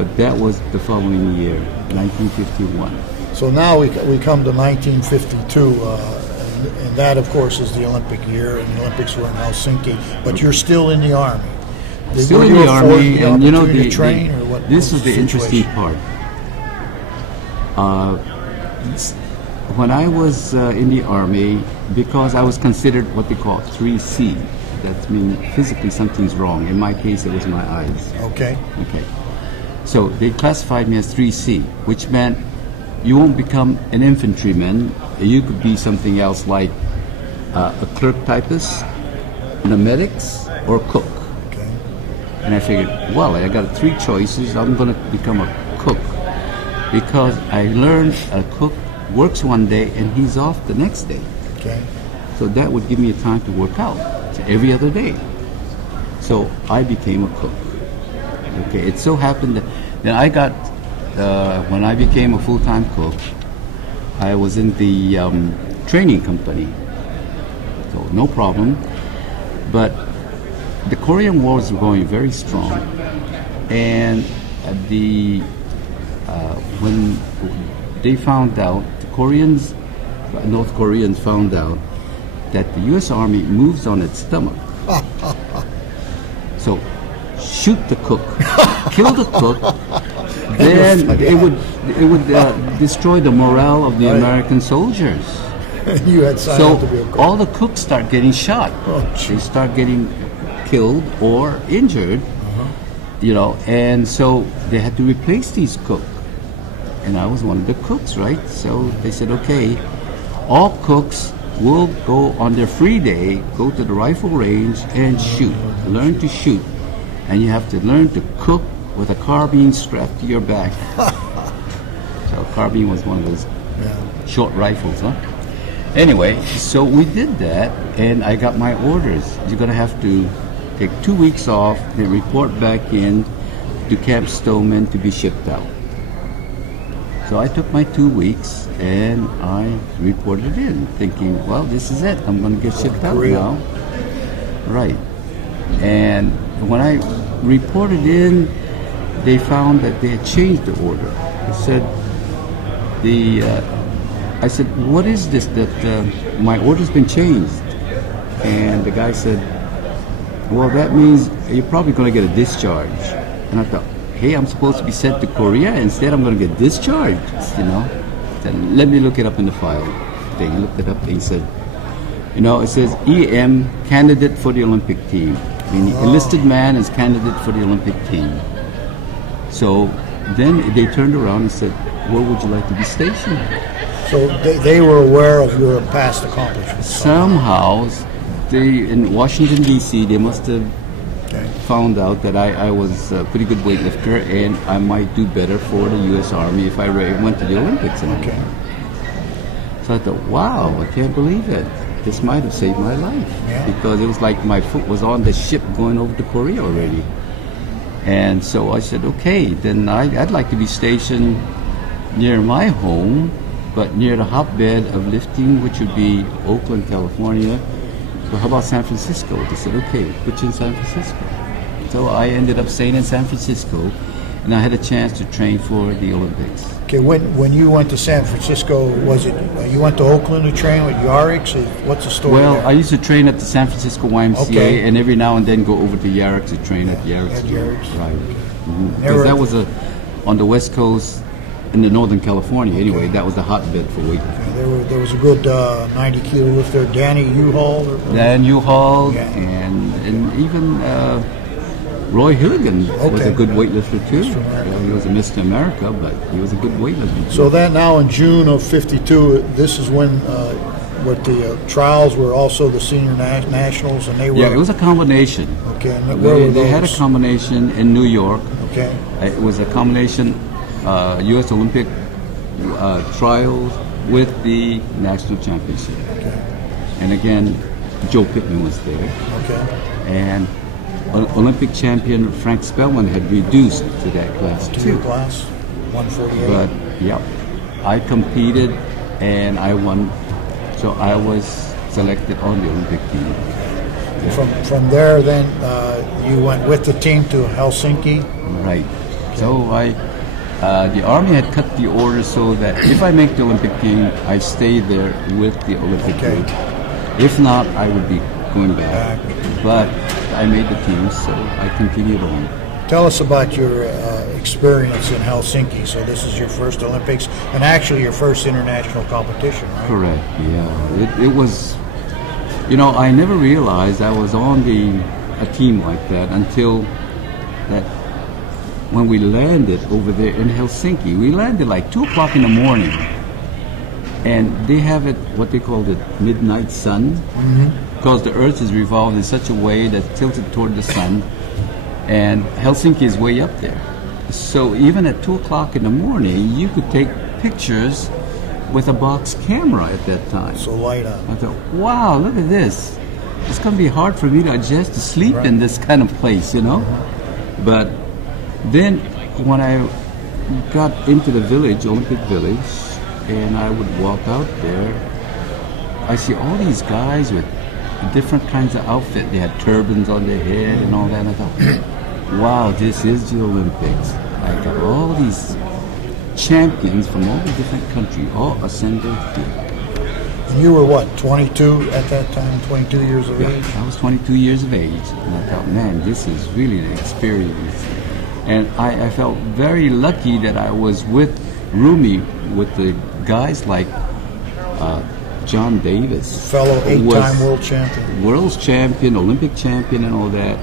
But that was the following year, 1951. So now we come to 1952, and that, of course, is the Olympic year, and the Olympics were in Helsinki. But you're still in the Army. Still in the Army, and you know, this is the interesting part. When I was in the Army, because I was considered what they call 3C, that means physically something's wrong. In my case, it was my eyes. Okay. Okay. So they classified me as 3C, which meant you won't become an infantryman. You could be something else like a clerk typist, a medics, or a cook. Okay. And I figured, well, I got 3 choices. I'm going to become a cook because I learned a cook works one day and he's off the next day. Okay. So that would give me a time to work out every other day. So I became a cook. Okay. It so happened that then I got when I became a full-time cook, I was in the training company, so no problem. But the Korean Wars were going very strong, and when they found out, North Koreans found out that the U.S. Army moves on its stomach. So shoot the cook, kill the cook. Then it would destroy the morale of the American soldiers. You had signed up to be a cook. All the cooks start getting shot. They start getting killed or injured, you know, and so they had to replace these cooks. And I was one of the cooks, right? So they said, okay, all cooks will go on their free day, go to the rifle range and shoot, learn to shoot. And you have to learn to cook with a carbine strapped to your back. So carbine was one of those short rifles, huh? Anyway, so we did that, and I got my orders. You're going to have to take 2 weeks off, then report back in to Camp Stoneman to be shipped out. So I took my 2 weeks, and I reported in, thinking, well, this is it. I'm going to get shipped out now. Right. And when I reported in, they found that they had changed the order. They said, I said, what is this that my order's been changed? And the guy said, well, that means you're probably going to get a discharge. And I thought, hey, I'm supposed to be sent to Korea. Instead, I'm going to get discharged, you know. Said, let me look it up in the file. They looked it up and he said, you know, it says EM, candidate for the Olympic team. Meaning enlisted man is candidate for the Olympic team. So then they turned around and said, where would you like to be stationed? So they were aware of your past accomplishments. Somehow, in Washington, D.C., they must have found out that I was a pretty good weightlifter and I might do better for the U.S. Army if I went to the Olympics. Okay. So I thought, wow, I can't believe it. This might have saved my life because it was like my foot was on the ship going over to Korea already. And so I said, okay, then I'd like to be stationed near my home, but near the hotbed of lifting, which would be Oakland, California. Well, how about San Francisco? They said, okay, put you in San Francisco. So I ended up staying in San Francisco, and I had a chance to train for the Olympics. Okay, when you went to San Francisco, was it you went to Oakland to train with Yarrick's? What's the story Well, there? I used to train at the San Francisco YMCA, and every now and then go over to Yarrick's to train at Yarrick's. Right. Because that was on the West Coast, in the Northern California anyway. That was the hotbed for weightlifting. There was a good 90 kilo lifter, Danny U-Haul. Dan U-Haul, and even Roy Hilligan was a good weightlifter too. He was a Mr. America, but he was a good weightlifter too. So then now in June of '52, this is when what the trials were also the senior nationals, and they were. Yeah, it was a combination. Okay, and where were they had a combination in New York. Okay. It was a combination U.S. Olympic trials with the national championship. Okay. And again, Joe Pittman was there. Okay. And Olympic champion Frank Spellman had reduced to that class too. Class 148. But yeah, I competed and I won. So I was selected on the Olympic team. From there, then you went with the team to Helsinki. Right. So the Army had cut the order so that if I make the Olympic team, I stay there with the Olympic group. If not, I would be going back. But I made the team, so I continued on. Tell us about your experience in Helsinki. So this is your first Olympics and actually your first international competition, right? Correct, yeah. It was, I never realized I was on a team like that until that when we landed over there in Helsinki. We landed like 2 o'clock in the morning. And they have it, what they call the midnight sun, because the Earth is revolved in such a way that's tilted toward the sun. And Helsinki is way up there. So even at 2 o'clock in the morning, you could take pictures with a box camera at that time. So light up. I thought, wow, look at this. It's going to be hard for me to adjust to sleep in this kind of place, But then when I got into the village, Olympic Village, and I would walk out there, I see all these guys with different kinds of outfit. They had turbans on their head and all that. And I thought, wow, this is the Olympics. I got all these champions from all the different countries, all assembled here. And you were what, 22 at that time, 22 years of age? I was 22 years of age. And I thought, man, this is really an experience. And I felt very lucky that I was with Rumi, with the guys like John Davis. Fellow 8-time world champion. World champion, Olympic champion and all that.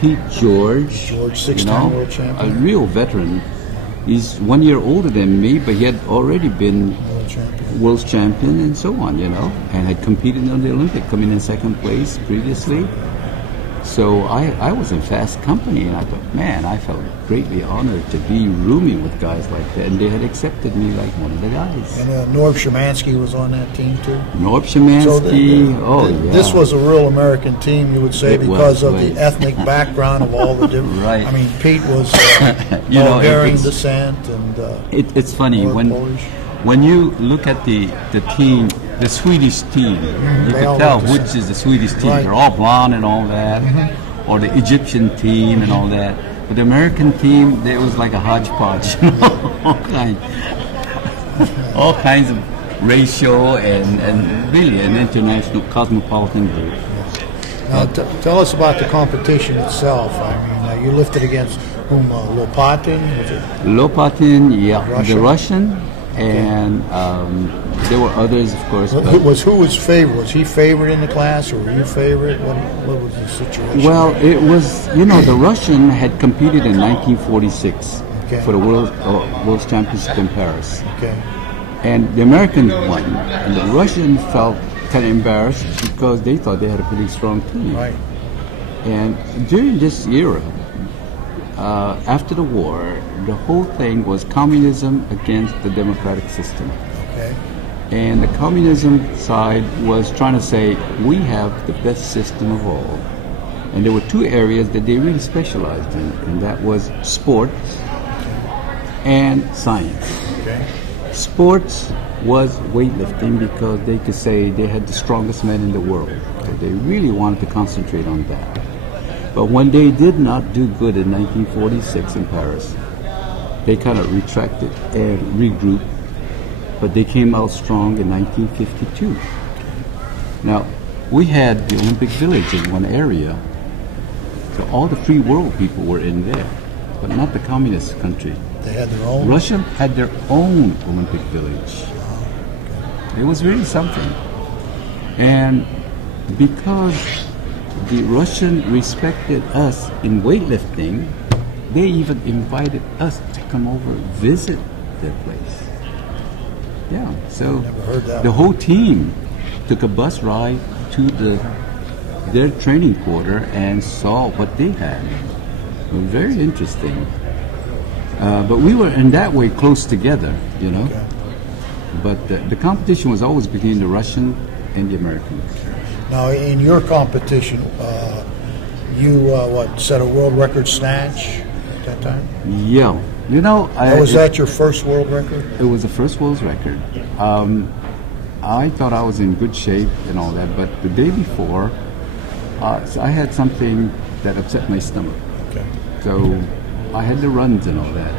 Pete George. 6-time world champion. A real veteran. He's 1 year older than me, but he had already been world champion and so on, and had competed in the Olympic, coming in second place previously. So I was in fast company, and I thought, man, I felt greatly honored to be rooming with guys like that, and they had accepted me like one of the guys. And Norb Szymanski was on that team too? Norb Szymanski, yeah. This was a real American team, you would say, because of the ethnic background of all the different... Right. I mean, Pete was Bulgarian descent, and... it's funny, when you look at the team, the Swedish team, you can tell which is the Swedish team. Right. They're all blonde and all that, or the Egyptian team and all that. But the American team, it was like a hodgepodge, all kinds of racial and really an international cosmopolitan group. Now, tell us about the competition itself. I mean, you lifted against whom? Lopatin? Was it? Lopatin, yeah, the Russian. And there were others, of course. Who was favored? Was he favored in the class, or were you favored? What was the situation? Well, it was, the Russian had competed in 1946 for the World Championship in Paris. Okay. And the Americans won. And the Russians felt kind of embarrassed because they thought they had a pretty strong team. Right. And during this era, after the war, the whole thing was communism against the democratic system. Okay. And the communism side was trying to say, we have the best system of all. And there were 2 areas that they really specialized in, and that was sports and science. Okay. Sports was weightlifting because they could say they had the strongest men in the world. So they really wanted to concentrate on that. But when they did not do good in 1946 in Paris, they kind of retracted and regrouped, but they came out strong in 1952. Now, we had the Olympic Village in one area, so all the free world people were in there, but not the communist country. They had their own? Russia had their own Olympic Village. It was really something. And because the Russian respected us in weightlifting, they even invited us to come over and visit their place. Yeah, so the whole team took a bus ride to their training quarter and saw what they had. It was very interesting. But we were in that way close together, Okay. But the competition was always between the Russian and the Americans. Now, in your competition, you set a world record snatch at that time? Yeah. Was that your first world record? It was the first world record. I thought I was in good shape and all that, but the day before, so I had something that upset my stomach. Okay. So I had the runs and all that.